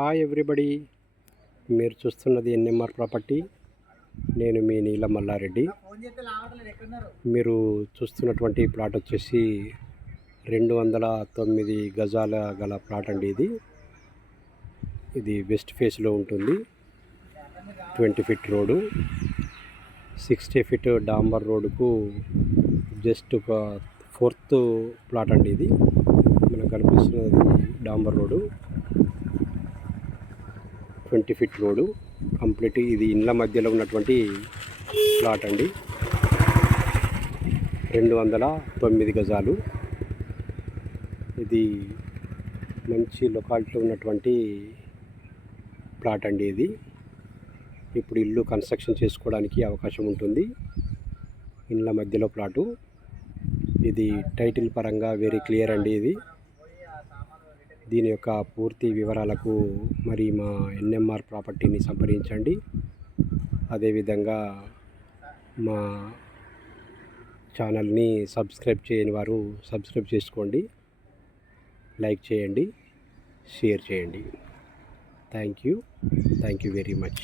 Hi everybody, మీరు చూస్తున్నది NMR property. నేను మీ నీలం మల్లారెడ్డి. మీరు చూస్తున్నటువంటి ప్లాట్ వచ్చేసి 209 గజాల గల ప్లాట్ అండి. ఇది వెస్ట్ ఫేస్లో ఉంటుంది. 20 ఫీట్ రోడ్డు, 60 ఫీట్ డాంబర్ రోడ్డుకు జస్ట్ ఒక 4th ప్లాట్ అండి. ఇది మనకు కనిపిస్తున్నది డాంబర్ రోడ్డు, 20 ఫీట్ రోడ్డు కంప్లీట్. ఇది ఇండ్ల మధ్యలో ఉన్నటువంటి ప్లాట్ అండి. 209 గజాలు. ఇది మంచి లొకాలిటీలో ఉన్నటువంటి ప్లాట్ అండి. ఇది ఇప్పుడు ఇల్లు కన్స్ట్రక్షన్ చేసుకోవడానికి అవకాశం ఉంటుంది. ఇండ్ల మధ్యలో ప్లాటు. ఇది టైటిల్ పరంగా వెరీ క్లియర్ అండి. దీని యొక్క పూర్తి వివరాలకు మరి మా ఎన్ఎంఆర్ ప్రాపర్టీని సంప్రదించండి. అదేవిధంగా మా ఛానల్ని సబ్స్క్రైబ్ చేయని వారు సబ్స్క్రైబ్ చేసుకోండి, లైక్ చేయండి, షేర్ చేయండి. Thank you very much.